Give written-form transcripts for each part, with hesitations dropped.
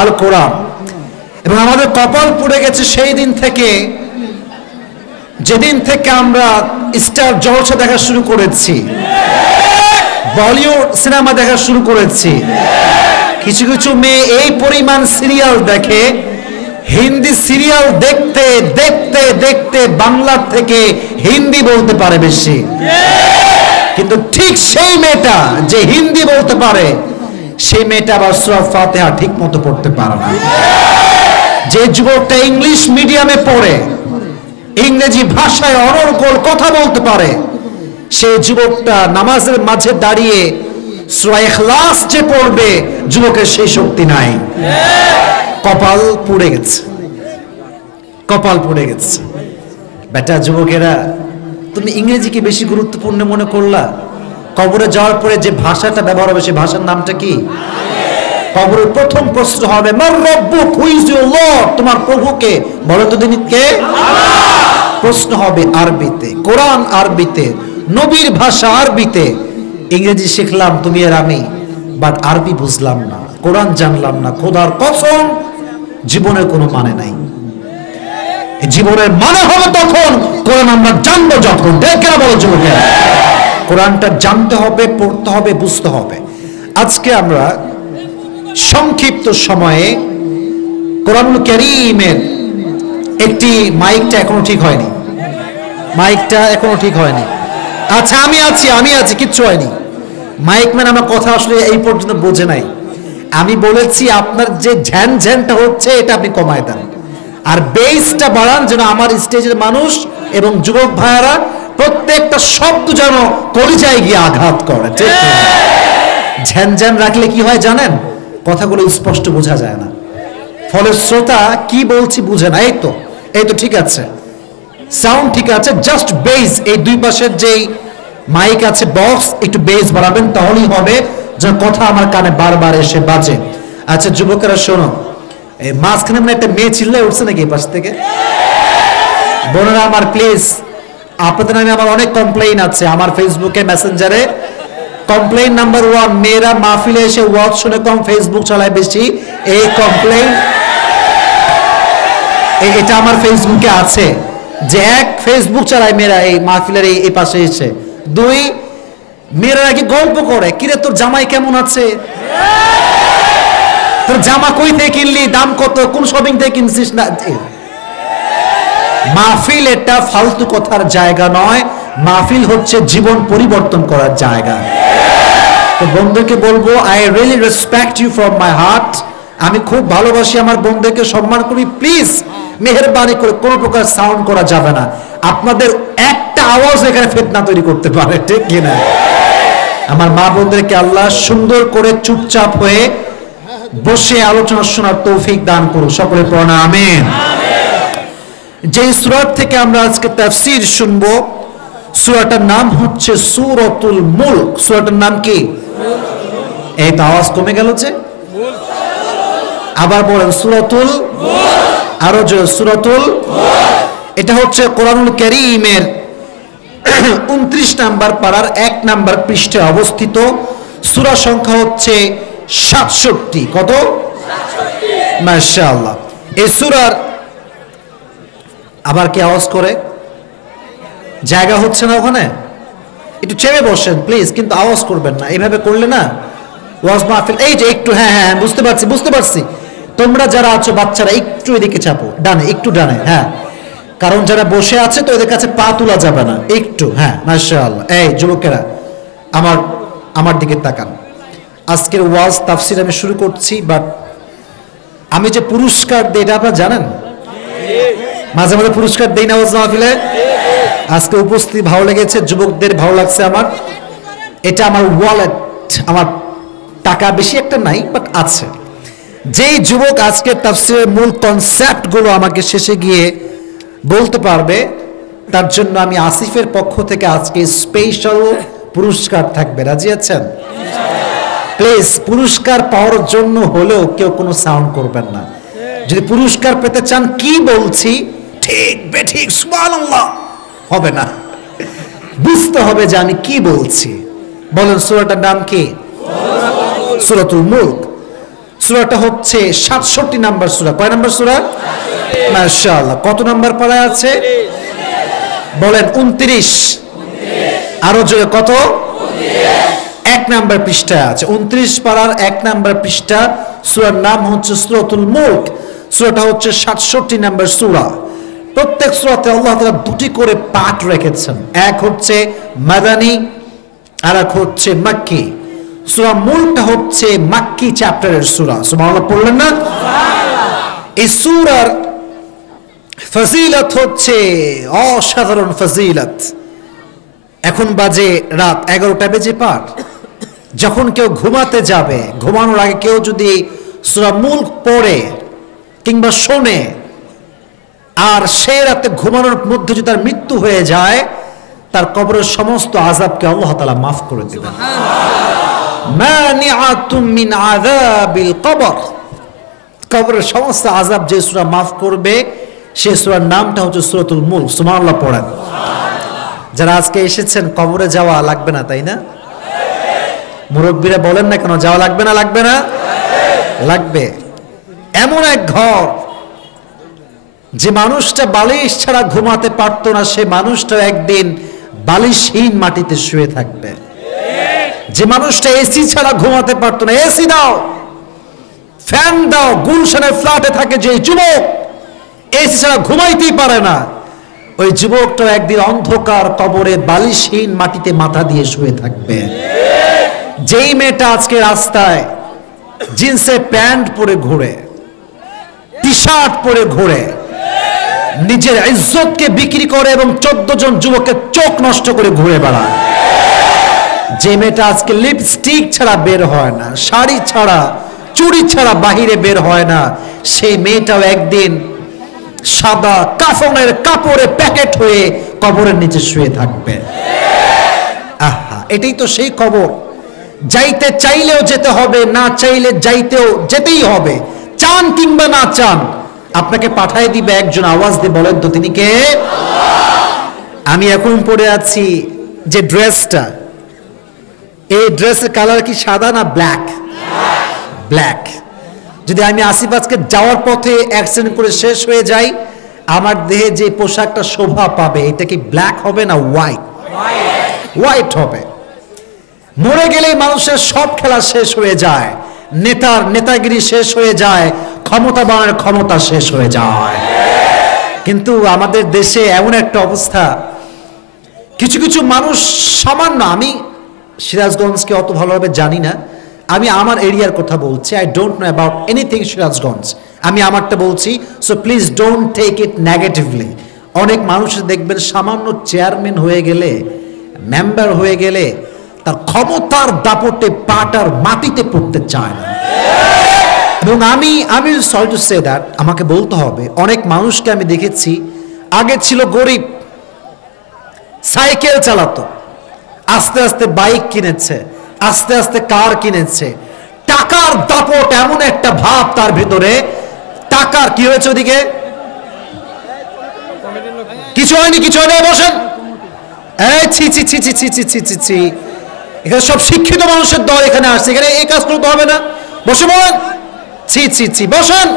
আল কোরআন। এবং আমাদের কপাল পুড়ে গেছে সেই দিন থেকে, যেদিন থেকে আমরা স্টার জলসা দেখা শুরু করেছি, বলিউড সিনেমা দেখা শুরু করেছি। কিছু কিছু মেয়ে এই পরিমাণ সিরিয়াল দেখে, হিন্দি সিরিয়াল দেখতে দেখতে দেখতে বাংলার থেকে হিন্দি বলতে পারে বেশি। কিন্তু ঠিক সেই মেয়েটা যে হিন্দি বলতে পারে, সেই মেয়েটা আবার সূরা ফাতিহা ঠিক মতো পড়তে পারে না। যে যুবকটা ইংলিশ মিডিয়ামে পড়ে, ইংরেজি ভাষায় অনর্গল কথা বলতে পারে, সেই যুবকটা নামাজের মাঝে দাঁড়িয়ে সূরা ইখলাস যে পড়বে, যুবকের সেই শক্তি নাই। কপাল পুড়ে গেছে, কপাল পুড়ে গেছে। বেটা যুবকেরা, তুমি ইংরেজিকে বেশি গুরুত্বপূর্ণ মনে করলা? কবরে যাওয়ার পরে যে ভাষাটা ব্যবহার হবে, সেই ভাষার নামটা কি? কবরের প্রথম প্রশ্ন হবে মান রাব্বুক, হু ইজ ইউর লর্ড, তোমার প্রভুকে বলো তো তিনি কে? প্রশ্ন হবে আরবিতে, কোরআন আরবিতে, নবীর ভাষা আরবিতে। ইংরেজি শিখলাম তুমি আর আমি, বাট আরবি বুঝলাম না, কোরআন জানলাম না। খোদার কসম, জীবনের কোনো মানে নাই। জীবনের মানে হবে তখন কোরআন আমরা জানবো যখন। দেখে বলো যুবকেরা, কোরআনটা জানতে হবে, পড়তে হবে, বুঝতে হবে। আজকে আমরা সংক্ষিপ্ত সময়ে কোরআনুল কারীমের একটি, মাইকটা এখনো ঠিক হয়নি, মাইকটা এখনো ঠিক হয়নি। আচ্ছা আমি আছি, কিচ্ছু হয়নি। মাইকম্যান আমার কথা আসলে এই পর্যন্ত বোঝে নাই। আমি বলেছি আপনার যে ঝ্যান ঝ্যানটা হচ্ছে এটা আপনি কমায় দেন, আর বেসটা বাড়ান, যেন আমার স্টেজের মানুষ এবং যুবক ভাইয়ারা প্রত্যেকটা শব্দ যেন কলিজায় গিয়ে আঘাত করে। ঠিক ঝ্যান ঝ্যান রাখলে কি হয় জানেন? কথাগুলো স্পষ্ট বোঝা যায় না, ফলে শ্রোতা কি বলছি বুঝে না। এই তো ঠিক আছে, সাউন্ড ঠিক আছে, জাস্ট বেস, এই দুই পাশের যেই মাইক আছে বক্স, একটু বেস বাড়াবেন, তাহলেই হবে যে কথা আমার কানে বারবার এসে বাজে। আচ্ছা যুবকেরা শোনো, এই মাঝখানে মানে একটা মেয়ে চিল্লায় উঠছে নাকি এই পাশ থেকে? বোনেরা আমার প্লিজ, আপনাদের নামে আমার অনেক কমপ্লেইন আছে আমার ফেসবুকে, মেসেঞ্জারে। কমপ্লেইন নাম্বার 1, মেয়েরা মাহফিলে এসে ওয়াজ শুনে কম, ফেসবুক চালায় বেশি। এই কমপ্লেইন, এটা আমার ফেসবুকে আছে যে এক, ফেসবুক চালায় মেয়েরা এই মাহফিলের এই পাশে এসে। 2, মেয়েরা নাকি গল্প করে, কিরে তোর জামাই কেমন আছে, তোর জামা কই থেকে কিনলি, দাম কত, কোন শপিং থেকে কিনছিস না। মাহফিল এটা ফালতু কথার জায়গা নয়, মাহফিল হচ্ছে জীবন পরিবর্তন করার জায়গা। তো বন্ধুকে বলবো, I really respect you from my heart. আমি খুব ভালোবাসি আমার বন্ধুকে, সম্মান করি। প্লিজ মেহেরবানি করে কোনো প্রকার সাউন্ড করা যাবে না। আপনাদের একটা আওয়াজ এখানে ফিতনা তৈরি করতে পারে, ঠিক কিনা? আমার মা বোনদেরকে আল্লাহ সুন্দর করে চুপচাপ হয়ে বসে আলোচনা শোনার তৌফিক দান করুন। সকলে পড়া আমিন। যে সূরা থেকে আমরা আজকে তাফসীর শুনবো, সূরাটার নাম হচ্ছে সূরাতুল মুলক। সূরাটার নাম কি? এই তো আওয়াজ কমে গেল যে, আবার বলেন সূরাতুল মুলক, আরো জোরে সূরাতুল মুলক। এটা হচ্ছে কোরআনুল কারীমের 29 নাম্বার পারার 1 নাম্বার পৃষ্ঠায় অবস্থিত। সূরা সংখ্যা হচ্ছে 67। কত? 67। মাশাআল্লাহ। এই সূরার, আবার কি আওয়াজ করে? জায়গা হচ্ছে না ওখানে? একটু চেপে বসেন প্লিজ, কিন্তু আওয়াজ করবেন না, এইভাবে করলে না ওয়াজ মাহফিল। এই যে একটু, হ্যাঁ বুঝতে পারছি। তোমরা যারা আছো বাচ্চারা একটু এদিকে চাপো, ডানে, একটু ডানে। হ্যাঁ, কারণ যারা বসে আছে তো এদের কাছে পা তোলা যাবে না, একটু। হ্যাঁ মাশাআল্লাহ। এই যুবকেরা আমার দিকে তাকান। আজকের ওয়াজ তাফসীর আমি শুরু করছি, বাট আমি যে পুরস্কার দিই এটা আপনারা জানেন? মাঝে মাঝে পুরস্কার দেই না ওয়াজ মাহফিলে। আজকে উপস্থিতি ভালো লেগেছে, যুবকদের ভালো লাগছে আমার। এটা আমার ওয়ালেট, আমার টাকা বেশি একটা নাই, বাট আছে। যেই যুবক আজকে তাফসীরের মূল কনসেপ্টগুলো আমাকে শেষে গিয়ে বলতে পারবে, তার জন্য আমি আসিফের পক্ষ থেকে আজকে স্পেশাল পুরস্কার থাকবে। রাজি আছেন? প্লিজ পুরস্কার পাওয়ার জন্য হলেও কেউ কোনো সাউন্ড করবেন না। যদি পুরস্কার পেতে চান, কি বলছি ঠিক বেঠিক সুবহানাল্লাহ হবে না, বুঝতে হবে যে আমি কি বলছি। বলেন সূরাটার নাম কি? সূরাতুল মুলক। সূরাটা হচ্ছে 67 নাম্বার সূরা। কয় নাম্বার সূরা? মাশাআল্লাহ। কত নাম্বার পারায় আছে বলেন? 29। আরো জোরে কত? 1 নাম্বার পৃষ্ঠায় আছে। 29 পারার 1 নাম্বার পৃষ্ঠা। সূরার নাম হচ্ছে সূরাতুল মুলক। সূরাটা হচ্ছে 67 নাম্বার সূরা। প্রত্যেক সূরাতে আল্লাহ তাআলা দুটি করে পার্ট রেখেছেন, এক হচ্ছে মাদানী আর এক হচ্ছে মাক্কি। সূরা মুলকটা হচ্ছে মাক্কি চ্যাপ্টারের সূরা। সুবহানাল্লাহ পড়লেন না? এই সূরার ফজিলত হচ্ছে অসাধারণ ফজিলত। এখন বাজে রাত 11টা বেজে পার। যখন কেউ ঘুমাতে যাবে, ঘুমানোর আগে কেউ যদি সূরা মুলক পড়ে কিংবা শোনে আর সে রাতে ঘুমানোর মধ্যে যদি তার মৃত্যু হয়ে যায়, তার কবরের সমস্ত আযাবকে আল্লাহ তাআলা মাফ করে দেবেন। মানিআতুম মিন আযাবিল কবর, কবরের সমস্ত আযাব যে সূরা মাফ করবে সেই সূরার নামটা হচ্ছে সূরাতুল মুলক। সুবহানাল্লাহ পড়েন। যারা আজকে এসেছেন কবরে যাওয়া লাগবে না, তাই না? মুরব্বীরা বলেন না কেন যাওয়া লাগবে না? লাগবে না? লাগবে। এমন এক ঘর যে মানুষটা বালিশ ছাড়া ঘুমাতে পারতো না, সে মানুষটা একদিন বালিশহীন মাটিতে শুয়ে থাকবে। যে মানুষটা এসি ছাড়া ঘুমাতে পারতো না, এসি দাও, ফ্যান দাও। গুলশানের ফ্ল্যাটে থাকে যে যুবক এসি ছাড়া ঘুমাইতেই পারে না, ওই যুবকটা একদিন অন্ধকার কবরে বালিশহীন মাটিতে মাথা দিয়ে শুয়ে থাকবে। যেই মেয়েটা আজকে রাস্তায় জিন্সের প্যান্ট পরে ঘুরে, টি শার্ট পরে ঘুরে, নিজের ইজ্জতকে বিক্রি করে এবং 14 জন যুবকের চোখ নষ্ট করে ঘুরে বেড়ায়, যে মেয়েটা আজকে লিপস্টিক ছাড়া বের হয় না, শাড়ি ছাড়া, চুড়ি ছাড়া বাহিরে বের হয় না, সেই মেয়েটাও একদিন সাদা কাফনের কাপড়ে প্যাকেট হয়ে কবরের নিচে শুয়ে থাকবে। আহা, এটাই তো সেই কবর। যাইতে চাইলেও যেতে হবে, না চাইলে যেতেই হবে। চান কিংবা না চান আপনাকে পাঠায় দিবে একজন। আওয়াজ দিয়ে বলেন তো তিনি কে? আমি এখন পরে আছি যে ড্রেসটা, এই ড্রেসের কালার কি সাদা না ব্ল্যাক? ব্ল্যাক। যদি আমি আসিফ আজকে যাওয়ার পথে অ্যাক্সিডেন্ট করে শেষ হয়ে যাই, আমার দেহে যে পোশাকটা শোভা পাবে এটা কি ব্ল্যাক হবে না হোয়াইট? হোয়াইট হবে। মরে গেলেই মানুষের সব খেলা শেষ হয়ে যায়, নেতার নেতাগিরি শেষ হয়ে যায়, ক্ষমতাবানের ক্ষমতা শেষ হয়ে যায়। কিন্তু আমাদের দেশে এমন একটা অবস্থা, কিছু কিছু মানুষ সামান্য, আমি সিরাজগঞ্জকে অত ভালোভাবে জানি না, আমি আমার এরিয়ার কথা বলছি। I don't know about anything Sirajganj, আমি আমারটা বলছি। So please don't take it negatively. অনেক মানুষ দেখবেন সামান্য চেয়ারম্যান হয়ে গেলে, মেম্বার হয়ে গেলে তার ক্ষমতার দাপটে পাটার মাটিতে পড়তে চায় না। এবং আমি সরি টু সে দ্যাট, আমাকে বলতে হবে, অনেক মানুষকে আমি দেখেছি আগে ছিল গরিব, সাইকেল চালাতো, আস্তে আস্তে বাইক কিনেছে, আস্তে আস্তে কার কিনেছে। টাকার দাপট এমন একটা ভাব তার ভিতরে, টাকার কি হয়েছে ওদিকে? কিছু হয়নি, কিছু হয়নি, বসেন। এই ছি ছি ছি ছি ছি ছি ছি ছি ছি, এখানে সব শিক্ষিত মানুষের দল এখানে আসছে, এখানে এই কাজ করতে হবে না। বসে বলেন, ছি ছি ছি, বসেন।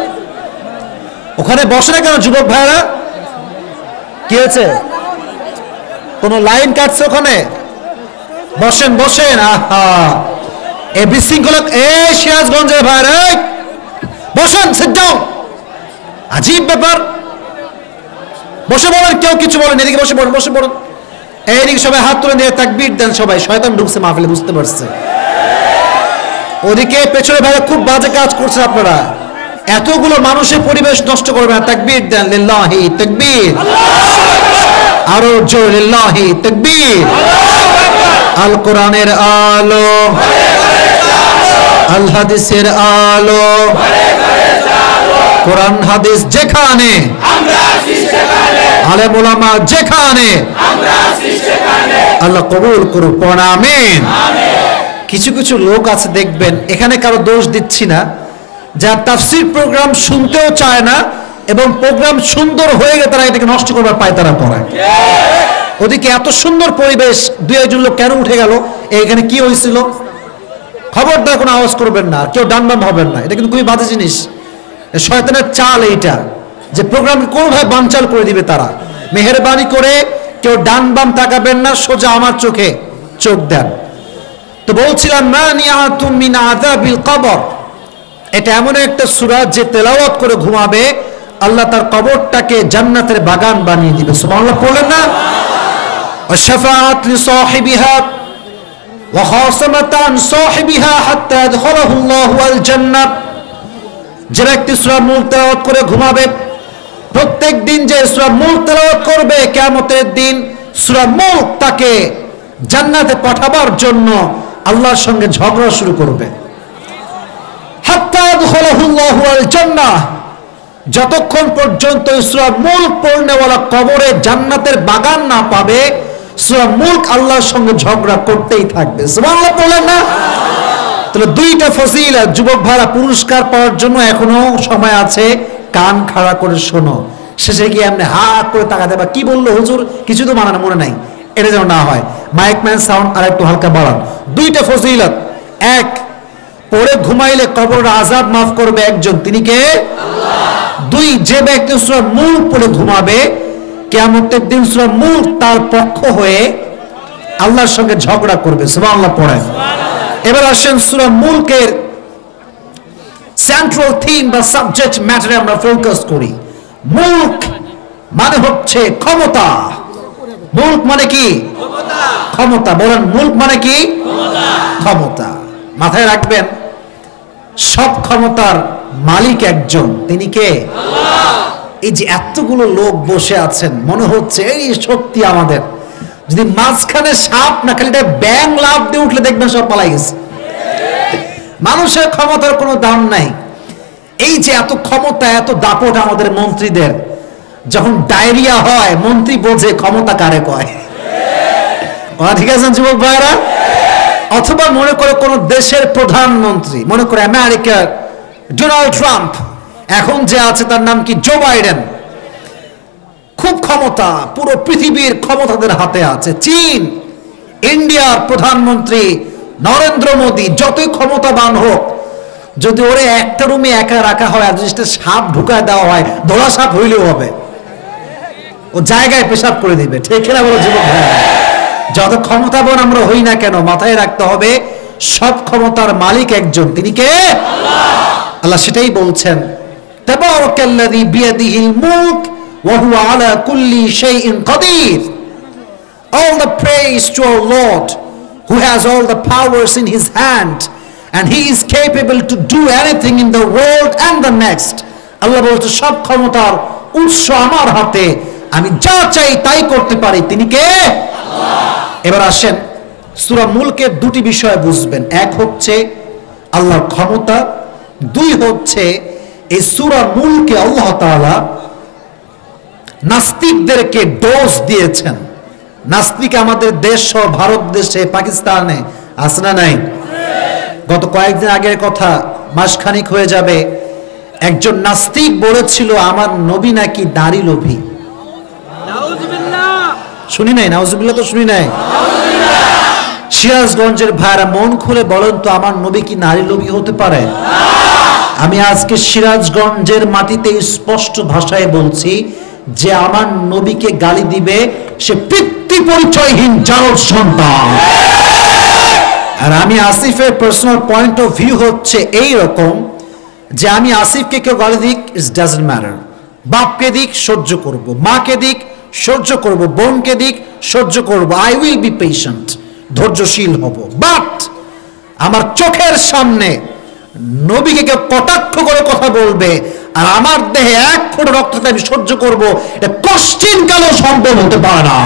ওখানে বসে না কেন যুবক ভাইরা? কি হয়েছে? কোন লাইন কাটছে ওখানে? বসেন বসেন। আহা, এই বিশৃঙ্খলা, এই সিরাজগঞ্জের ভাইরা বসেন, সিট ডাউন। আজীব ব্যাপার। বসে বলেন, কেউ কিছু বলেন, এদিকে বসে পড়েন, বসে পড়েন। এইদিকে সবাই হাত তুলে দিয়ে তাকবীর দেন সবাই, শয়তান ঢুকছে মাহফিলে, বুঝতে পারছে। ওদিকে পেছনে ভাইরা খুব বাজে কাজ করছেন আপনারা, এতগুলো মানুষের পরিবেশ নষ্ট করবেন না। তাকবীর দেন, লিল্লাহি তাকবীর, আরো জোর, লিল্লাহি তাকবীর। আল কোরআনের আলো, আল হাদিসের আলো, কোরআন হাদিস যেখানে, আলেম ওলামা যেখানে, আল্লাহ কবুল করুক, পড়া আমিন। কিছু কিছু লোক আছে দেখবেন, এখানে কারো দোষ দিচ্ছি না, যার তাফসীর প্রোগ্রাম শুনতেও চায় না এবং প্রোগ্রাম সুন্দর হয়ে গেলে তারা এটাকে নষ্ট করবার পায়, তারা করে। ওদিকে এত সুন্দর পরিবেশ, দুই একজন লোক কেন উঠে গেল? এখানে কি হয়েছিল? খবরদার কোনো আওয়াজ করবেন না, কেউ ডান বাম হবেন না। এটা কিন্তু খুবই বাজে জিনিস, শয়তানের চাল এইটা, যে প্রোগ্রাম কোনোভাবে বানচাল করে দিবে তারা। মেহেরবানি করে কেউ ডান বাম তাকাবেন না, সোজা আমার চোখে চোখ দেন। তো বলছিলাম মানিয়াতুম মিন আযাবিল কবর, এটা এমন একটা সূরা যে তেলাওয়াত করে ঘুমাবে আল্লাহ তার কবরটাকে জান্নাতের বাগান বানিয়ে দিবে। সুবহানাল্লাহ পড়লেন না? ওয়া শাফাআত লিসাহিবিহা ওয়া খাসামাতান সাহিবিহা হাত্তা ইয়াদখুলাহু আল্লাহু আল জান্নাহ। যে ব্যক্তি সূরা মুলক তেলাওয়াত করে ঘুমাবে, প্রত্যেক দিন যে সূরা মুলক তেলাওয়াত করবে, কিয়ামতের দিন সূরা মুলক তাকে জান্নাতে পাঠাবার জন্য আল্লাহর সঙ্গে ঝগড়া শুরু করবে। হাত্তা ইয়াদখুলাহু আল্লাহু আল জান্নাহ, যতক্ষণ পর্যন্ত সূরা মুলক পড়নেওয়ালা কবরে জান্নাতের বাগান না পাবে, সূরা মুলক আল্লাহর সঙ্গে ঝগড়া করতেই থাকবে। সুবহানাল্লাহ বলেন না? তাহলে দুইটা ফজিলত, যুবক ভাইরা পুরস্কার পাওয়ার জন্য এখনো সময় আছে, কান খাড়া করে শোনো। শেষে গিয়ে এমনি হা করে তাকাতে বা কি বললো হুজুর কিছু তো মানা মনে নাই, এটা যেন না হয়। মাইক ম্যান সাউন্ড আর একটু হালকা বাড়ান। দুইটা ফজিলত, এক, পড়ে ঘুমাইলে কবরের আযাব মাফ করবে একজন, তিনি কে? আল্লাহ। দুই, যে ব্যক্তি সূরা মুলক পড়ে ঘুমাবে কিয়ামতের দিন সূরা মুলক তার পক্ষ হয়ে আল্লাহর সঙ্গে ঝগড়া করবে। সুবহানাল্লাহ পড়েন। এবার আসেন সূরা মুলকের সেন্ট্রাল থিম বা সাবজেক্ট ম্যাটারে আমরা ফোকাস করি। মুলক মানে হচ্ছে ক্ষমতা। মুলক মানে কি? ক্ষমতা। বলেন মুলক মানে কি? ক্ষমতা। মাথায় রাখবেন, সব ক্ষমতার মালিক একজন, তিনি কে? আল্লাহ। এই যে এতগুলো লোক বসে আছেন, মনে হচ্ছে এই শক্তি আমাদের, যদি মাঝখানে সাপ না খালি ব্যাং লাভ দিয়ে উঠলে দেখবেন সব পালাই গেছে। মানুষের ক্ষমতার কোনো দাম নাই। এই যে এত ক্ষমতা, এত দাপট আমাদের মন্ত্রীদের, যখন ডায়রিয়া হয় মন্ত্রী বোঝে ক্ষমতা কারে কয়। ঠিক আছে যুবক ভাইরা? অথবা মনে করে কোন দেশের প্রধানমন্ত্রী, মনে করে আমেরিকার ডোনাল্ড ট্রাম্প, এখন যে আছে তার নাম কি? Joe Biden. খুব ক্ষমতা, পুরো পৃথিবীর ক্ষমতাদের হাতে আছে। চীন, ইন্ডিয়ার প্রধানমন্ত্রী নরেন্দ্র মোদী, যতই ক্ষমতাবান হোক, যদি ওরে একটা রুমে একা রাখা হয় আর জিনিসটা সাপ ঢুকায় দেওয়া হয়, ধরা সাপ হইলেও হবে, ও জায়গায় পেশাব করে দিবে। ঠিক না বলো যুবক ভাই? যত ক্ষমতাবান আমরা হই না কেন, মাথায় রাখতে হবে সব ক্ষমতার মালিক একজন, তিনি কে? আল্লাহ। আল্লাহ সেটাই বলছেন, তাবারাকাল্লাযী বিয়াদিহিল মুলক ওয়া হুয়া আলা কুল্লি শাইইন Kadir. All the praise to our Lord who has all the powers in his hand and he is capable to do anything in the world and the next. আল্লাহ বলছে সব ক্ষমতার উৎস আমার হাতে, আমি যা চাই তাই করতে পারি, তিনি কে? আল্লাহ। এবার আসেন সূরা মুলকের দুটি বিষয় বুঝবেন, এক হচ্ছে আল্লাহর ক্ষমতা, দুই হচ্ছে এই সূরা মুলকে আল্লাহ তাআলা নাস্তিকদেরকে ডোজ দিয়েছেন। নাস্তিক আমাদের দেশ সহ ভারত দেশে, পাকিস্তানে আছে না নাই? গত কয়েকদিন আগের কথা, মাসখানিক হয়ে যাবে, একজন নাস্তিক বলেছিল আমার নবী নাকি নারী লোভী। শুনি নাই? নাউজুবিল্লাহ তো শুনি নাই। সিরাজগঞ্জের ভাইরা মন খুলে বলেন তো, আমার নবী কি নারী লোভী হতে পারে? আমি আজকে সিরাজগঞ্জের মাটিতে স্পষ্ট ভাষায় বলছি, যে আমার নবীকে গালি দিবে সে পিতৃ পরিচয়হীন জারদ সন্তান। আর আমি আসিফের পার্সোনাল পয়েন্ট অফ ভিউ হচ্ছে এই রকম, যে আমি আসিফকে কেউ গালি দিক, ইট ডাজন্ট ম্যাটার। বাপকে দিক সহ্য করব, মাকে দিক সহ্য করব, বোনকে দিক সহ্য করব, আই উইল বি পেশেন্ট, ধৈর্যশীল হব। বাট আমার চোখের সামনে নবীকে কেউ কটাক্ষ করে কথা বলবে আর আমার দেহে এক ফোঁটা রক্তকে আমি সহ্য করবো, এটা কোশ্চিন কালো সম্ভব হতে পারে না।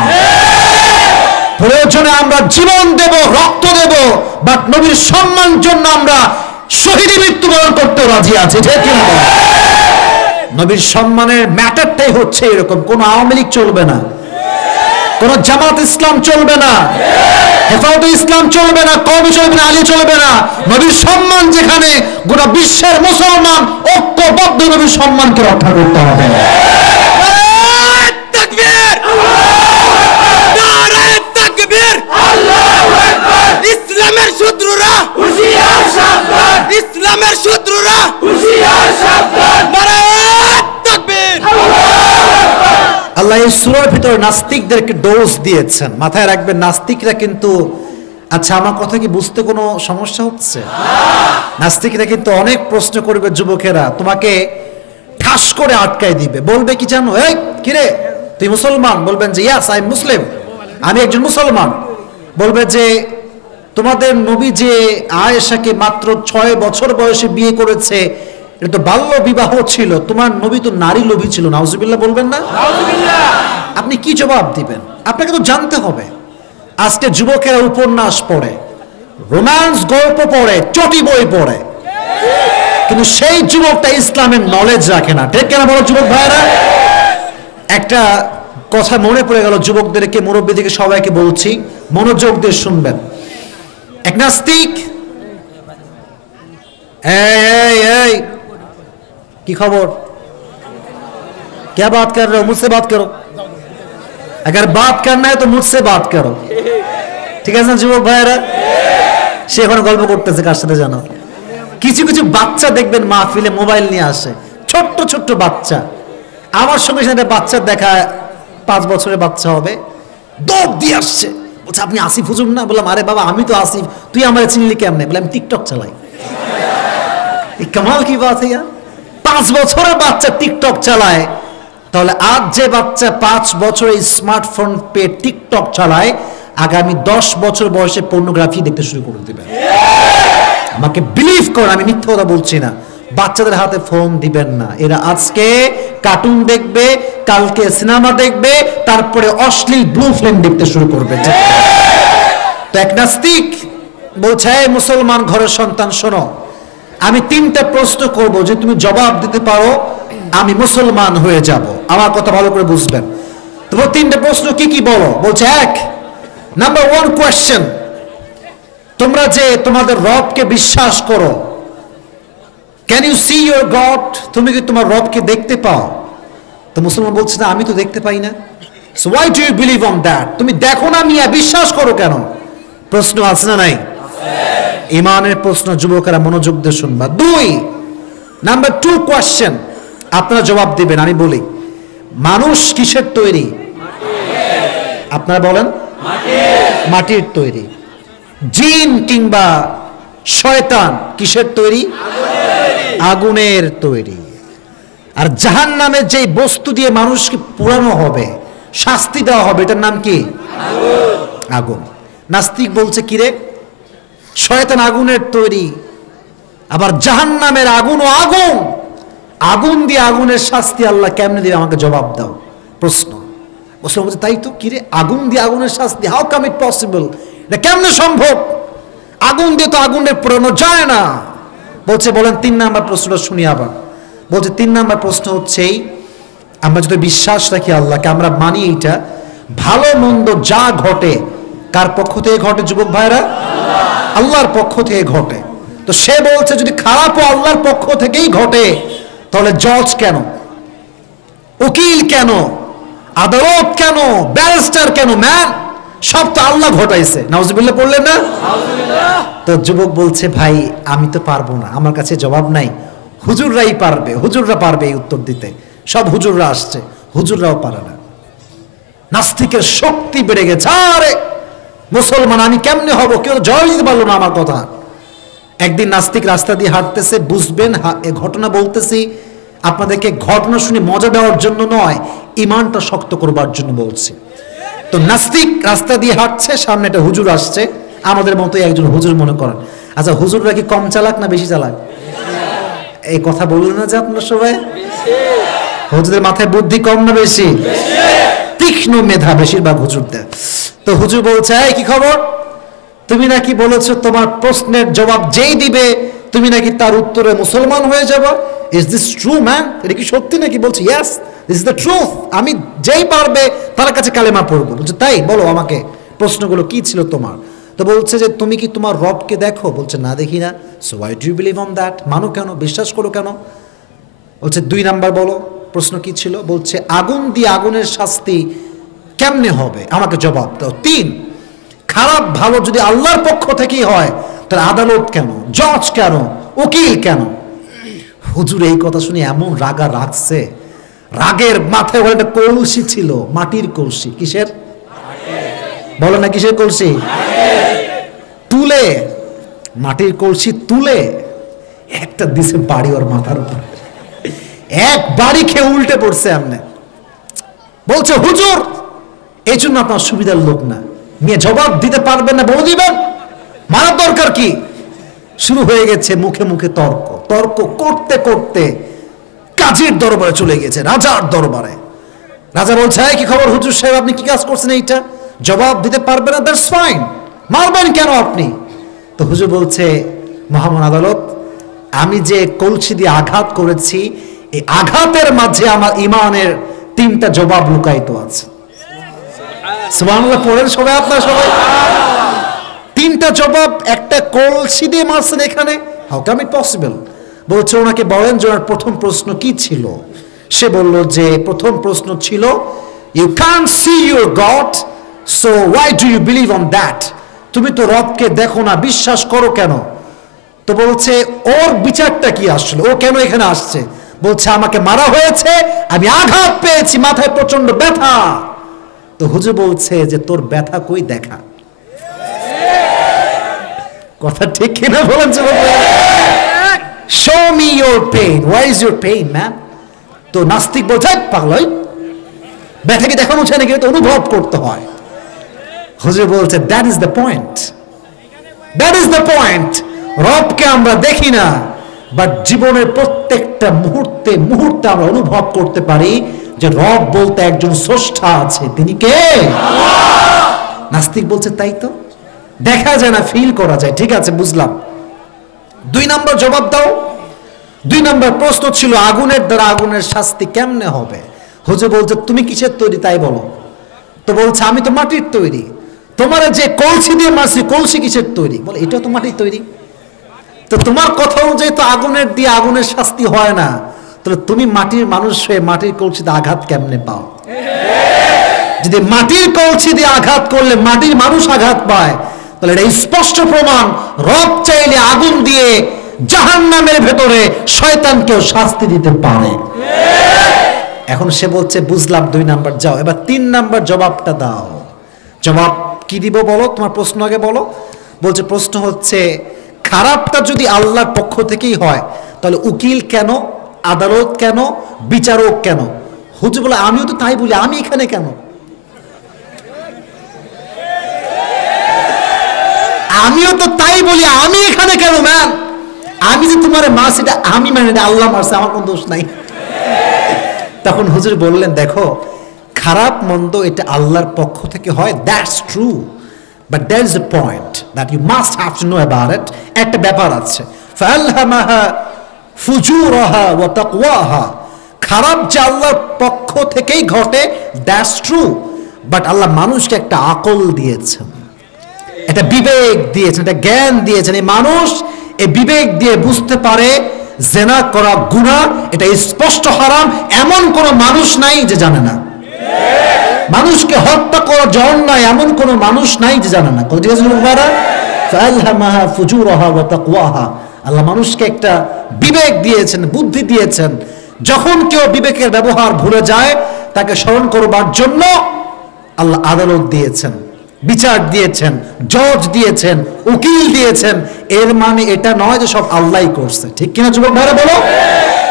প্রয়োজনে আমরা জীবন দেব, রক্ত দেব, বাট নবীর সম্মানের জন্য আমরা শহীদী মৃত্যুবরণ করতে রাজি আছি। ঠিক না? নবীর সম্মানের ম্যাটারটাই হচ্ছে এরকম। কোন আওয়ামী লীগ চলবে না, কোন জামাত ইসলাম চলবে না, হেফাজতে ইসলাম চলবে না, কওমি চলবে না, আলী চলবে না। নবীর সম্মান যেখানে, গোটা বিশ্বের মুসলমান ঐক্যবদ্ধ নবীর সম্মানকে রক্ষা করতে হবে। নারায়ে তাকবীর, নারায়ে তাকবীর, আল্লাহু আকবার। ইসলামের শত্রুরা হুঁশিয়ার সাবধান, ইসলামের শত্রুরা হুঁশিয়ার সাবধান, নারায়ে তাকবীর। আল্লাহ এই সূরার ভিতরে নাস্তিকদেরকে ডোজ দিয়েছেন, মাথায় রাখবেন। নাস্তিকরা কিন্তু, আচ্ছা আমার কথা কি বুঝতে কোনো সমস্যা হচ্ছে? নাস্তিকরা কিন্তু অনেক প্রশ্ন করবে, যুবকেরা তোমাকে ঠাস করে আটকায় দিবে, বলবে কি জানো, এই কিরে তুই মুসলমান? বলবেন যে ইয়াস আই এম মুসলিম, আমি একজন মুসলমান। বলবে যে তোমাদের নবী যে আয়েশাকে মাত্র 6 বছর বয়সে বিয়ে করেছে, এটা তো বাল্য বিবাহ ছিল, তোমার নবী তো নারী লোভী ছিল। নাউজুবিল্লাহ বলবেন না? আপনি কি জবাব দিবেন? আপনাকে তো জানতে হবে। আজকে যুবকেরা উপন্যাস পড়ে, রোম্যান্স গল্প পড়ে, চটি বই পড়ে, কিন্তু সেই যুবকটা ইসলামের নলেজ রাখে না। ঠিক কেন বলো যুবক ভাইরা? একটা কথা মনে পড়ে গেল যুবকদেরকে, মুরব্বীদেরকে সবাইকে বলছি, মনোযোগ দিয়ে শুনবেন। এক নাস্তিক, এই কি খবর? क्या बात कर रहे हो? मुझसे बात करो, अगर बात करना है तो मुझसे बात करो। ঠিক আছে না যুবক ভাইরা? সে এখন গল্প করতেছে কার সাথে জানো? কিছু কিছু বাচ্চা দেখবেন মাহফিলে মোবাইল নিয়ে আসে, ছোট্ট ছোট্ট বাচ্চা। আমার সঙ্গে সাথে বাচ্চা দেখা, 5 বছরের বাচ্চা হবে, দৌড় দিয়ে আসছে, বলছে আপনি আসিফ হুজুর না? বললাম আরে বাবা আমি তো আসিফ, তুই আমার চিনলি কেমনে? বলে আমি টিকটক চালাই। এই কামাল কি বাত है यार, 5 বছরের বাচ্চা টিকটক চালায়। তাহলে আজ যে বাচ্চা 5 বছরে স্মার্টফোন পেয়ে টিকটক চালায়, আগামী 10 বছর বয়সে পর্নোগ্রাফি দেখতে শুরু করে দিবে। আমাকে বিলিভ করুন, আমি মিথ্যা কথা বলছি না। বাচ্চাদের হাতে ফোন দিবেন না। এরা আজকে কার্টুন দেখবে, কালকে সিনেমা দেখবে, তারপরে অশ্লীল ব্লু ফিল্ম দেখতে শুরু করবে। তো এক নাস্তিক বলছে, মুসলমান ঘরের সন্তান শোনো, আমি 3টা প্রশ্ন করব, যে তুমি জবাব দিতে পারো আমি মুসলমান হয়ে যাব। আমার কথা ভালো করে বুঝবেন। তো 3টা প্রশ্ন কি কি বলো? বলছে, 1 নাম্বার 1 কোয়েশ্চেন, তোমরা যে তোমাদের রবকে বিশ্বাস করো, can you see your God? তুমি কি তোমার রবকে দেখতে পাও? তো মুসলমান বলছে না, আমি তো দেখতে পাই না। So why do you believe on that? তুমি দেখো না মিয়া, বিশ্বাস করো কেন? প্রশ্ন আছে না নাই? ইমানের প্রশ্ন। যুবকেরা মনোযোগ দিয়ে শুনবা। 2 নাম্বার 2 কোয়েশ্চেন, আপনারা জবাব দিবেন, আমি বলি। মানুষ কিসের তৈরি? আপনারা বলেন। মাটির তৈরি। জিন কিংবা শয়তান কিসের তৈরি? আগুনের তৈরি। আর জাহান্নামের যে বস্তু দিয়ে মানুষকে পোড়ানো হবে, শাস্তি দেওয়া হবে, এটার নাম কি? আগুন। নাস্তিক বলছে কিরে, শয়তান আগুনের তৈরি, আবার জাহান্নামের আগুনও আগুন, আগুন দিয়ে আগুনের শাস্তি আল্লাহ কেমনে দিবে? আমাকে জবাব দাও। প্রশ্ন। মুসলমান বলছে তাই তো, কিরে আগুন দিয়ে আগুনের শাস্তি, হাউ কাম ইট পসিবল? এটা কেমনে সম্ভব? আগুন দিয়ে তো আগুনের পোড়ানো যায় না। বলছে বলেন 3 নাম্বার প্রশ্নটা শুনি আবার। বলছে 3 নাম্বার প্রশ্ন হচ্ছে এই, আমরা যদি বিশ্বাস রাখি আল্লাহকে, আমরা মানি এইটা, ভালো মন্দ যা ঘটে কার পক্ষ থেকে ঘটে যুবক ভাইরা? আল্লাহর পক্ষ থেকে ঘটে। তো সে বলছে যদি খারাপও আল্লাহর পক্ষ থেকেই ঘটে, তাহলে জজ কেন, উকিল কেন, আদালত কেন, ব্যারিস্টার কেন, ম্যান সব তো আল্লাহ ঘটাইছে। নাউজুবিল্লাহ পড়লেন না? তো যুবক বলছে ভাই আমি তো পারবো না, আমার কাছে জবাব নাই, হুজুররাই পারবে, হুজুররা পারবে এই উত্তর দিতে। সব হুজুররা আসছে, হুজুররাও পারে না। নাস্তিকের শক্তি বেড়ে গেছে, আরে মুসলমান আমি কেমনে হব? কেউ জবাব দিতে পারলো না আমার কথা। একদিন নাস্তিক রাস্তা দিয়ে হাঁটতেছে, বুঝবেন এ ঘটনা বলতেছি আপনাদেরকে, ঘটনা শুনে মজা দেওয়ার জন্য নয়, ইমানটা শক্ত করবার জন্য বলছি। তো নাস্তিক রাস্তা দিয়ে হাঁটছে, সামনে একটা হুজুর আসছে, আমাদের মতোই একজন হুজুর মনে করেন। আচ্ছা হুজুররা কি কম চালাক না বেশি চালাক? এই কথা বললেন না যে আপনারা সবাই? হুজুরদের মাথায় বুদ্ধি কম না বেশি? তীক্ষ্ণ মেধা বেশিরভাগ হুজুরদের। তো হুজুর বলছে, এই কি খবর? তুমি নাকি বলেছো তোমার প্রশ্নের জবাব যেই দিবে তুমি নাকি তার উত্তরে মুসলমান হয়ে যাবে। Is this true man? এটা কি সত্যি নাকি? বলছে yes, this is the truth. আমি যেই পারবে তার কাছে কালেমা পড়বো। বলছে তাই? বলো আমাকে প্রশ্নগুলো কি ছিল তোমার? তো বলছে যে তুমি কি তোমার রবকে দেখো? বলছে না দেখি না। So why do you believe on that? মানো কেন, বিশ্বাস করো কেন? বলছে 2 নাম্বার বলো, প্রশ্ন কি ছিল? বলছে আগুন দিয়ে আগুনের শাস্তি কেমনে হবে? আমাকে জবাব দাও। 3 খারাপ ভালো যদি আল্লাহর পক্ষ থেকেই হয়, তাহলে আদালত কেন, জজ কেন, উকিল কেন? হুজুর এই কথা শুনে এমন রাগা রাগছে, রাগের মাথায় ওর একটা কলসি ছিল, মাটির কলসি। কিসের? বলো না কিসের কলসি? তুলে, মাটির কলসি তুলে একটা দিছে বাড়ি ওর মাথার উপর। এক বাড়ি খেয়ে উল্টে পড়ছে। এমনি বলছে, হুজুর এই জন্য আপনার সুবিধার লোক না, নিয়ে জবাব দিতে পারবেন না, বলে দিবেন, মারার দরকার কি? শুরু হয়ে গেছে মুখে মুখে তর্ক। তর্ক করতে করতে কাজীর দরবারে চলে গেছে, রাজার দরবারে। রাজা বলছে, কি খবর হুজুর সাহেব, আপনি কি কাজ করছেন এইটা? জবাব দিতে পারবেন না, দ্যাটস ফাইন, মারবেন কেন আপনি? তো হুজুর বলছে, মহামান্য আদালত, আমি যে কলসি দিয়ে আঘাত করেছি, এই আঘাতের মাঝে আমার ইমানের 3টা জবাব লুকায়িত আছে। সুবহানাল্লাহ পড়েন সবাই, আপনারা সবাই। 3টা জবাব একটা কলসি দিয়ে মারছেন এখানে, হাউ ক্যান ইট পসিবল? বলছে, ওনাকে বলেন যে ওনার প্রথম প্রশ্ন কি ছিল। সে বলল যে প্রথম প্রশ্ন ছিল, you can't see your God, so why do you believe on that? তুমি তো রবকে দেখো না, বিশ্বাস করো কেন? তো বলছে, ওর বিচারটা কি আসলে, ও কেন এখানে আসছে? বলছে, আমাকে মারা হয়েছে, আমি আঘাত পেয়েছি, মাথায় প্রচন্ড ব্যথা। তো হুজুর বলছে যে তোর ব্যথা কই দেখা। কথা ঠিক কিনা বলেন? Show me your pain, where is your pain man? তো নাস্তিক বলছে, পাগল, ব্যথা কি দেখানো চায় নাকি, তো অনুভব করতে হয়। হুজুর বলছে, that is the point, that is the point. রবকে আমরা দেখি না, বাট জীবনের প্রত্যেকটা মুহূর্তে মুহূর্তে আমরা অনুভব করতে পারি যে রব বলতে একজন স্রষ্টা আছে। তিনি কে? নাস্তিক বলছে, তাই তো, দেখা যায় না, ফিল করা যায়। ঠিক আছে, বুঝলাম। 2 নম্বর জবাব দাও। 2 নম্বর প্রশ্ন ছিল, আগুনের দ্বারা আগুনের শাস্তি কেমনে হবে? হুজুর বলছে, তুমি কিসের তৈরি তাই বলো। তো বলছে, আমি তো মাটির তৈরি। তোমার যে কলসি দিয়ে মারছি, কলসি কিসের তৈরি? বলে, এটাও তো মাটির তৈরি। তো তোমার কথা অনুযায়ী তো আগুনের দিয়ে আগুনের শাস্তি হয় না, তাহলে তুমি মাটির মানুষ হয়ে মাটির কলসিতে আঘাত কেমনে পাও? যদি মাটির কলসি দিয়ে আঘাত করলে মাটির মানুষ আঘাত পায়, তাহলে এটা স্পষ্ট প্রমাণ রব চাইলে আগুন দিয়ে জাহান্নামের ভেতরে শয়তানকেও শাস্তি দিতে পারে। এখন সে বলছে, বুঝলাম, 2 নাম্বার যাও, এবার 3 নাম্বার জবাবটা দাও। জবাব কি দিব বলো, তোমার প্রশ্ন আগে বলো। বলছে, প্রশ্ন হচ্ছে, খারাপটা যদি আল্লাহর পক্ষ থেকেই হয়, তাহলে উকিল কেন, আদালত কেন, বিচারক কেন? হুজুর বলে, আমিও তো তাই বলি, আমি এখানে কেন? আমিও তো তাই বলি, আমি এখানে কেন ম্যান? আমি যে তোমার মারছি, এটা আমি মানে, এটা আল্লাহ মারছে, আমার কোনো দোষ নাই। তখন হুজুর বললেন, দেখো, খারাপ মন্দ এটা আল্লাহর পক্ষ থেকে হয়, that's true, but there is a point that you must have to know about it. একটা ব্যাপার আছে, ফালহামাহা ফুজুরাহা ওয়া তাকওয়াহা। খারাপ যে আল্লাহর পক্ষ থেকেই ঘটে, দ্যাটস ট্রু, বাট আল্লাহ মানুষকে একটা আকল দিয়েছেন, একটা বিবেক দিয়েছেন, একটা জ্ঞান দিয়েছেন। এই মানুষ এই বিবেক দিয়ে বুঝতে পারে জেনা করা গুনাহ, এটা স্পষ্ট হারাম, এমন কোন মানুষ নাই যে জানে না। মানুষকে হত্যা করা অন্যায়, এমন কোন মানুষ নাই যে জানে না। আল্লাহ মানুষকে একটা বিবেক দিয়েছেন, বুদ্ধি দিয়েছেন। যখন কেউ বিবেকের ব্যবহার ভুলে যায়, তাকে স্মরণ করবার জন্য আল্লাহ আদালত দিয়েছেন, বিচার দিয়েছেন, জজ দিয়েছেন, উকিল দিয়েছেন। এর মানে এটা নয় যে সব আল্লাহই করছে। ঠিক কিনা যুবক ভাইরা বলো?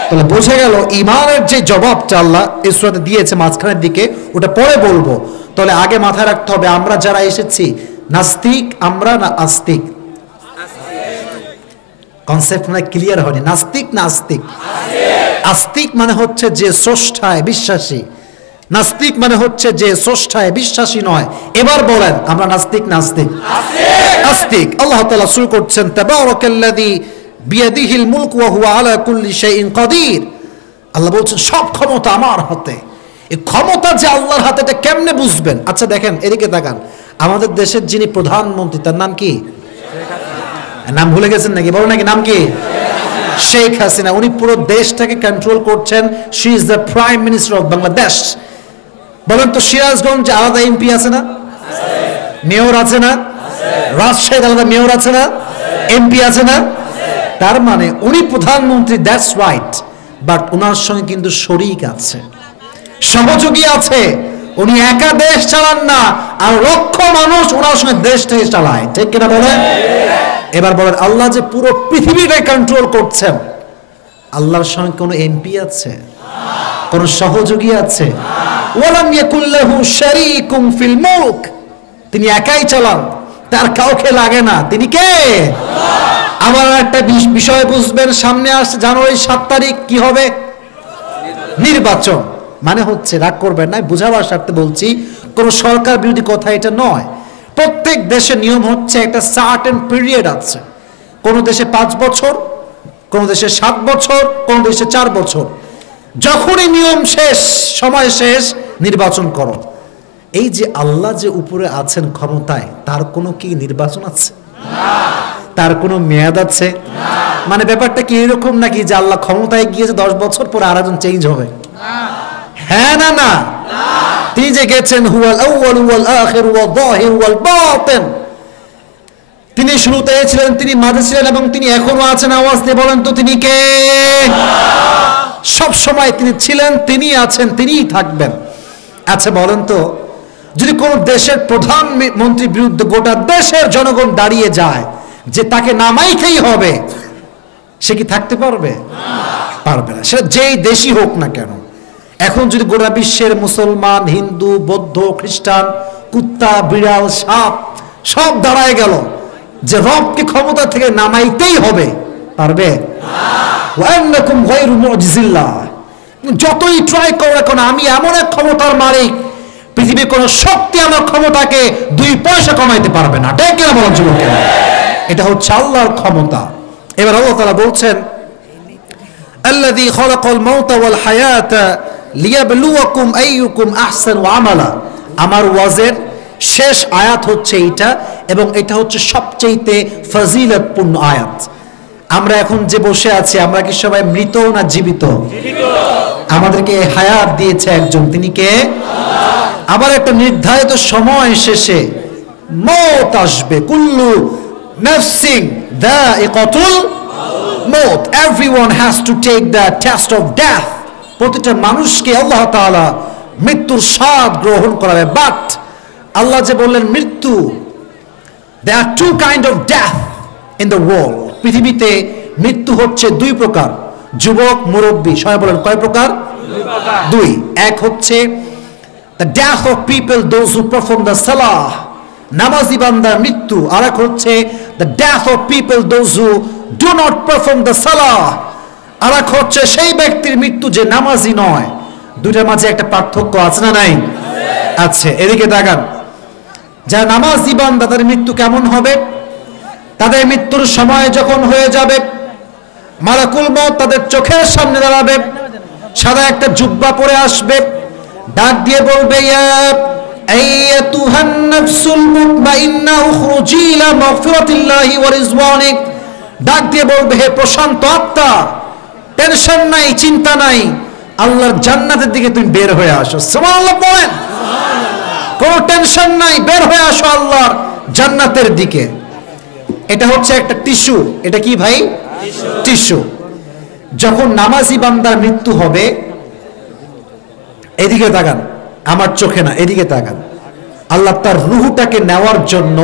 তাহলে বোঝা গেল ইমানের যে জবাবটা আল্লাহ এই সূরাতে দিয়েছে মাঝখানের দিকে, ওটা পরে বলবো। তাহলে আগে মাথায় রাখতে হবে, আমরা যারা এসেছি নাস্তিক আমরা না আস্তিক? কনসেপ্ট মানে ক্লিয়ার হয়নি। নাস্তিক না আস্তিক? আস্তিক মানে হচ্ছে যে স্রষ্টায় বিশ্বাসী, নাস্তিক মানে হচ্ছে যে স্রষ্টায় বিশ্বাসী নয়। এবার বলেন, আমরা নাস্তিক না আস্তিক? আস্তিক। আল্লাহ তাআলা শুরু করছেন, তাবারাকাল্লাযী বিয়াদিহিল মুলক ওয়া হুয়া আলা কুল্লি শাইইন কাদির। আল্লাহ বলছেন, সব ক্ষমতা আমার হাতে। এই ক্ষমতা যে আল্লাহর হাতে, এটা কেমনে বুঝবেন? আচ্ছা দেখেন, এদিকে তাকান। আমাদের দেশের যিনি প্রধানমন্ত্রী, তার নাম কি? নাম ভুলে গেছেন নাকি? বলো নাকি, নাম কি? শেখ হাসিনা। উনি পুরো দেশটাকে কন্ট্রোল করছেন। She is the prime minister of Bangladesh. বলেন তো, সিরাজগঞ্জে আলাদা এমপি আছে না? মেয়র আছে না, রাজশাহীতে আলাদা মেয়র আছে না, এমপি আছে না। তার মানে উনি প্রধানমন্ত্রী, দ্যাটস রাইট, বাট ওনার সঙ্গে কিন্তু শরিক আছে, সহযোগী আছে। উনি একা দেশ চালান না, আর লক্ষ মানুষ ওনার সঙ্গে দেশটাকে চালায়, ঠিক কিনা বলেন? এবার বলেন, আল্লাহ যে পুরো পৃথিবীটাই কন্ট্রোল করছেন, আল্লাহর সঙ্গে কোনো এমপি আছে, কোন সহযোগী আছে? ওয়ালাম ইয়াকুল্লাহু শারীকুম ফিল মুলক, তিনি একাই চালান, তার কাউকে লাগে না। তিনি কে? আমার একটা বিষয় বুঝবেন, সামনে আসছে জানুয়ারি 7 তারিখ, কি হবে? নির্বাচন। মানে হচ্ছে, রাগ করবেন না, বুঝাবার স্বার্থে বলছি, কোন সরকার বিরোধী কথা এটা নয়। প্রত্যেক দেশের নিয়ম হচ্ছে একটা সার্টেন পিরিয়ড আছে, কোন দেশে 5 বছর, কোন দেশে 7 বছর, কোন দেশে 4 বছর। যখনই নিয়ম শেষ, সময় শেষ, নির্বাচন করো। এই যে আল্লাহ যে উপরে আছেন ক্ষমতায়, তার কোনো কি নির্বাচন আছে? তার কোনো মেয়াদ আছে? মানে ব্যাপারটা কি এরকম নাকি যে আল্লাহ ক্ষমতায় গিয়েছে 10 বছর পরে আরেকজন চেঞ্জ হবে? হ্যাঁ না না, তিনি যে গেছেন হুয়াল আউয়াল ওয়াল আখির ওয়াল যাহির ওয়াল বাতিন, তিনি শুরুতে ছিলেন, তিনি মাঝে ছিলেন এবং তিনি এখনো আছেন। আওয়াজ দিয়ে বলেন তো, তিনি কে? সব সময় তিনি ছিলেন, তিনি আছেন, তিনিই থাকবেন। আচ্ছা বলেন তো, যদি কোন দেশের প্রধানমন্ত্রীর বিরুদ্ধে গোটা দেশের জনগণ দাঁড়িয়ে যায় যে তাকে নামাইতেই হবে, সে কি থাকতে পারবে? পারবে না, সেটা যেই দেশই হোক না কেন। এখন যদি গোটা বিশ্বের মুসলমান, হিন্দু, বৌদ্ধ, খ্রিস্টান, কুত্তা, বিড়াল, সাপ সব দাঁড়ায় গেল যে রবকে ক্ষমতা থেকে নামাইতেই হবে, পারবে? ওয়ান্নাকুম গায়রু মুজিজিল্লাহ, যতই ট্রাই করো এখন, আমি এমন এক ক্ষমতার মালিক, পৃথিবীর কোন শক্তি আমার ক্ষমতাকে 2 পয়সা কমাইতে পারবে না। ঠিক কিনা বলেন যুবকের? এটা হচ্ছে আল্লাহর ক্ষমতা। এবার আল্লাহ তাআলা বলছেন, আল্লাযী খালাকাল মাউতা ওয়াল হায়াতা লিয়াবলুয়াকুম আইয়ুকুম আহসানু আমালা। আমার ওয়াজের শেষ আয়াত হচ্ছে এইটা, এবং এটা হচ্ছে সবচেয়ে ফজিলতপূর্ণ আয়াত। আমরা এখন যে বসে আছি, আমরা কি সবাই মৃত না জীবিত? আমাদেরকে হায়াত দিয়েছে একজন, তিনি কে? আবার একটা নির্ধারিত সময় শেষে মওত আসবে। কুল্লু নাফসিন যায়িকাতুল মওত, everyone has to take the test of death. প্রতিটা মানুষকে আল্লাহ তাআলা মৃত্যুর স্বাদ গ্রহণ করাবে। বাট আল্লাহ যে বললেন মৃত্যু, there are 2 kind of death in the world. পৃথিবীতে মৃত্যু হচ্ছে 2 প্রকার, যুবক, মুরব্বী। সবাই বলেন কয় প্রকার? 2। এক হচ্ছে the death of people those who perform the salah, নামাজি বান্দার মৃত্যু। আর এক হচ্ছে the death of people those who do not perform the salah। আর এক হচ্ছে সেই ব্যক্তির মৃত্যু যে নামাজি নয়। দুইটার মাঝে একটা পার্থক্য আছে না নাই? আছে। এদিকে তাকান, যারা নামাজি বান্দা, তাদের মৃত্যু কেমন হবে? তাদের মৃত্যুর সময় যখন হয়ে যাবে, মালাকুল মউত তাদের চোখের সামনে দাঁড়াবে, সাদা একটা জুব্বা পরে আসবে, ডাক দিয়ে বলবে, ইয়া আইয়াতুহান নাফসুল মুতমাইন্না উখরুজি ইলা মাগফিরাতিল্লাহি ওয়া রিজওয়ানি। ডাক দিয়ে বলবে, হে প্রশান্ত আত্মা, টেনশন নাই, চিন্তা নাই, আল্লাহর জান্নাতের দিকে তুমি বের হয়ে আসো। সুবহানাল্লাহ বলেন। কোনো টেনশন নাই, বের হয়ে আসো আল্লাহর জান্নাতের দিকে। এটা হচ্ছে একটা টিস্যু। এটা কি ভাই? টিস্যু। যখন নামাজি বান্দার মৃত্যু হবে, এদিকে তাকান, আমার চোখে না, এদিকে তাকান, আল্লাহ তার রূহটাকে নেওয়ার জন্য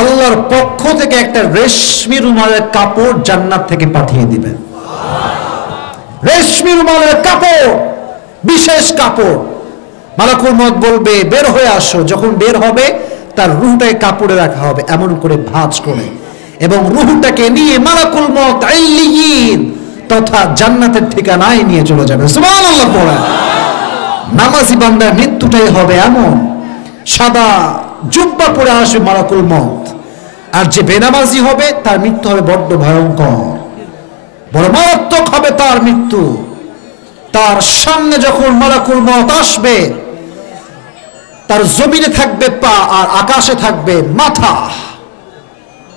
আল্লাহর পক্ষ থেকে একটা রেশমি রুমালের কাপড় জান্নাত থেকে পাঠিয়ে দিবেন। রেশমি রুমালের কাপড়, বিশেষ কাপড়। মালাকুল মউত বলবে, বের হয়ে আসো। যখন বের হবে, তার রূহটাকে কাপড়ে রাখা হবে এমন করে ভাঁজ করে, এবং রূহটাকে নিয়ে মালাকুল মউত ইল্লিয়িন তথা জান্নাতের ঠিকানায় নিয়ে চলে যাবে। সুবহানাল্লাহ পড়েন। নামাজি বান্দার মৃত্যুটাই হবে এমন, সাদা জুব্বা পরে আসবে মালাকুল মউত। আর যে বেনামাজি হবে, তার মৃত্যু হবে বড্ড ভয়ঙ্কর, বড় মারাত্মক হবে তার মৃত্যু। তার সামনে যখন মালাকুল মউত আসবে, তার জমিনে থাকবে পা আর আকাশে থাকবে মাথা,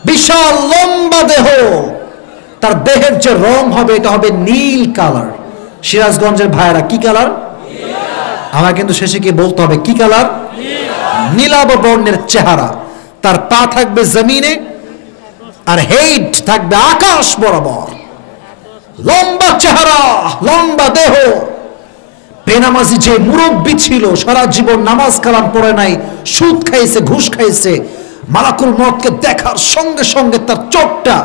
বিশাল লম্বা দেহ। তার দেহের যে রং হবে, এটা হবে নীল কালার। সিরাজগঞ্জের ভাইরা কি কালার? আমার কিন্তু শেষে গিয়ে বলতে হবে কি কালার? নীলাভ বর্ণের চেহারা, তার পা থাকবে জমিনে আর হেড থাকবে আকাশ বরাবর, লম্বা চেহারা, লম্বা দেহ। বেনামাজি যে মুরব্বী ছিল, সারা জীবন নামাজ কালাম পড়ে নাই, সুদ খাইছে, ঘুষ খাইছে, মালাকুল মউতকে দেখার সঙ্গে সঙ্গে তার চোখটা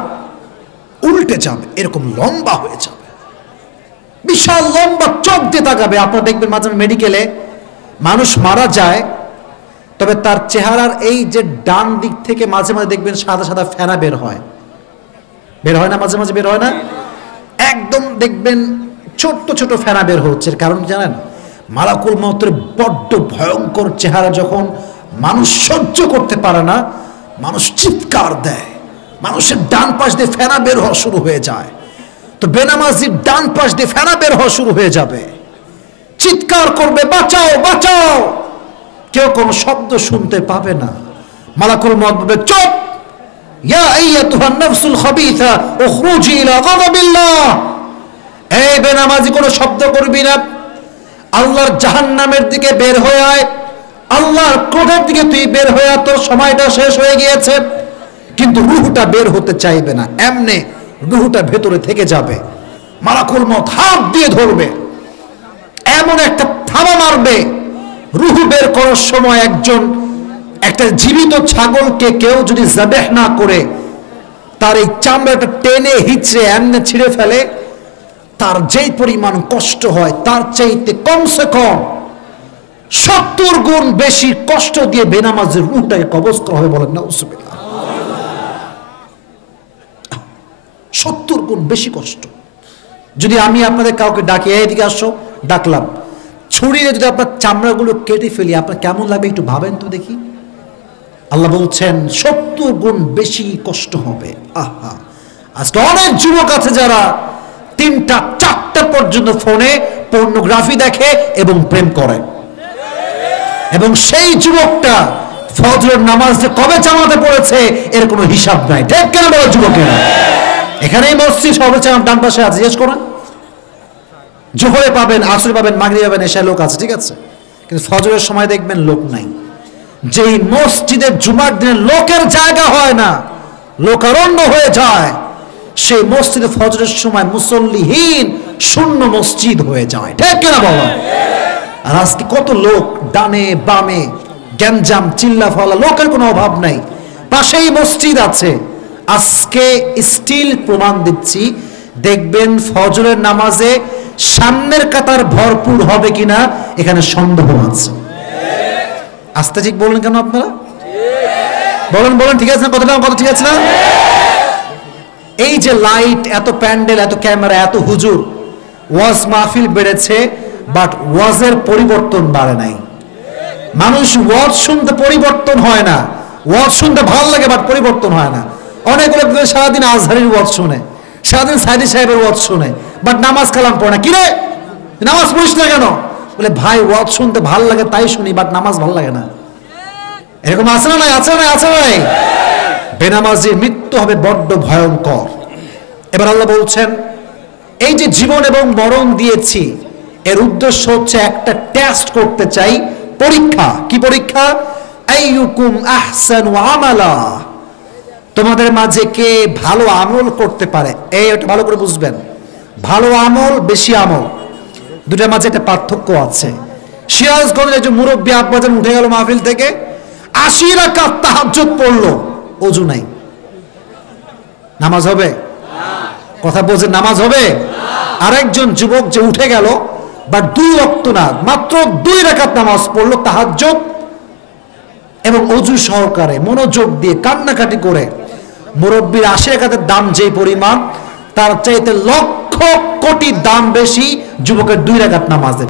উল্টে যাবে, এরকম লম্বা হয়ে যাবে, বিশাল লম্বা চোখ দিয়ে তাকাবে। আপনারা দেখবেন মাঝে মাঝে মেডিকেলে মানুষ মারা যায়, তবে তার চেহারার এই যে ডান দিক থেকে মাঝে মাঝে দেখবেন সাদা সাদা ফেনা বের হয় না, মাঝে মাঝে বের হয় না, একদম দেখবেন ছোট্ট ছোট ফেনা বের হচ্ছে। কারণ জানেন, মালাকুল মউতের বড্ড ভয়ঙ্কর চেহারা যখন মানুষ সহ্য করতে পারে না, মানুষ চিৎকার দেয়, মানুষের ডান পাশ দিয়ে ফেনা বের হওয়া শুরু হয়ে যায়। তো বেনামাজির ডান পাশ দিয়ে ফেনা বের হওয়া শুরু হয়ে যাবে, চিৎকার করবে, বাঁচাও বাঁচাও, কেউ কোনো শব্দ শুনতে পাবে না। মালাকুল মউত বলবে, চুপ, ইয়া আইয়াতুহান নাফসুল খাবিথা উখরুজি ইলা গাযাবিল্লাহ। এই বেনামাজি কোনো শব্দ করবি না, আল্লাহর জাহান্নামের দিকে বের হয়ে আয়, আল্লাহর ক্রোধের দিকে তুই বের হয়ে আয়, তোর সময়টা শেষ হয়ে গিয়েছে। কিন্তু রূহটা বের হতে চাইবে না, এমনে রূহটা ভেতরে থেকে যাবে। মালাকুল মউত হাত দিয়ে ধরবে, এমন একটা থাবা মারবে, রূহ বের করার সময় একটা জীবিত ছাগলকে কেউ যদি যাবেহ না করে তার এই চামড়াটা টেনে হিচড়ে এমনে ছিঁড়ে ফেলে, তার যেই পরিমাণ কষ্ট হয় তার চাইতে কমসে কম 70 গুণ বেশি কষ্ট দিয়ে বেনামাজের রূহটাকে কবজ করা হবে। বলেন নাউজুবিল্লাহ। 70 গুণ বেশি কষ্ট। যদি আমি আপনাদের কাউকে ডাকি, এদিকে আসো, ডাকলাম, ছুরিয়ে যদি আপনার চামড়াগুলো কেটে ফেলি, আপনার কেমন লাগবে একটু ভাবেন তো দেখি। আল্লাহ বলছেন 70 গুণ বেশি কষ্ট হবে। আহা, আজকে অনেক যুবক আছে যারা 3টা 4টা পর্যন্ত ফোনে পর্নোগ্রাফি দেখে এবং প্রেম করে, এবং সেই যুবকটা ফজরের নামাজ যে কবে জামাতে পড়েছে এর কোনো হিসাব নাই। ঠিক কেন বলো যুবকেরা? এখানেই মসজিদ সর্বোচ্চ ডান পাশে আছে, জিজ্ঞেস করেন, জোহরে পাবেন, আসরে পাবেন, মাগরিবে পাবেন, এশায় লোক আছে, ঠিক আছে, কিন্তু ফজরের সময় দেখবেন লোক নাই। যেই মসজিদের জুমার দিনে লোকের জায়গা হয় না, লোকারণ্য হয়ে যায়, সেই মসজিদে ফজরের সময় মুসল্লিহীন শূন্য মসজিদ হয়ে যায়। ঠিক কিনা বলো? আর আজকে কত লোক ডানে বামে গ্যাঞ্জাম, চিল্লা ফলা, লোকের কোনো অভাব নাই, পাশেই মসজিদ আছে। আজকে স্টিল প্রমাণ দিচ্ছি, দেখবেন ফজরের নামাজে সামনের কাতার ভরপুর হবে কিনা এখানে সন্দেহ আছে। আস্তে ঠিক বললেন কেন আপনারা? বলেন বলেন, ঠিক আছে না? কতটা কথা ঠিক আছে না? এই যে লাইট, এত প্যান্ডেল, এত ক্যামেরা, এত হুজুর, ওয়াজ মাহফিল বেড়েছে, বাট ওয়াজের পরিবর্তন বাড়ে নাই। মানুষ ওয়াজ শুনতে পরিবর্তন হয় না, ওয়াজ শুনতে ভালো লাগে বাট পরিবর্তন হয় না। অনেক লোক সারাদিন আজহারির ওয়াজ শুনে, সারাদিন সাইদি সাহেবের ওয়াজ শুনে, বাট নামাজ কালাম পড়ে না। কিরে, নামাজ পড়িস না কেন? বলে ভাই ওয়াজ শুনতে ভালো লাগে তাই শুনি, বাট নামাজ ভালো লাগে না। এরকম আছে না নাই? আছে না? আছে নাই? বেনামাজির মৃত্যু হবে বড্ড ভয়ঙ্কর। এবার আল্লাহ বলছেন, এই যে জীবন এবং মরণ দিয়েছি, এর উদ্দেশ্য হচ্ছে একটা টেস্ট করতে চাই, পরীক্ষা। কি পরীক্ষা? আইয়ুকুম আহসানু আমালা, তোমাদের মাঝে কে ভালো আমল করতে পারে। এটা ভালো করে বুঝবেন, ভালো আমল, বেশি আমল, দুটার মাঝে একটা পার্থক্য আছে। সিরাজগঞ্জের যে মুরব্বী আব্বাজান উঠে গেল মাহফিল থেকে, 80 রাকাত তাহাজ্জুদ পড়লো, ওযু নাই, নামাজ হবে? কথা বলছেন, নামাজ হবে? আরেকজন যুবক যে উঠে গেল, বা 2 ওয়াক্ত না, মাত্র 2 রাকাত নামাজ পড়লো তাহাজ্জুদ, এবং ওযু সহকারে মনোযোগ দিয়ে কান্নাকাটি করে, মুরব্বীর 80 রাকাতের দাম যেই পরিমাণ, তার চাইতে লক্ষ কোটি দাম বেশি যুবকের 2 রাকাত নামাজের।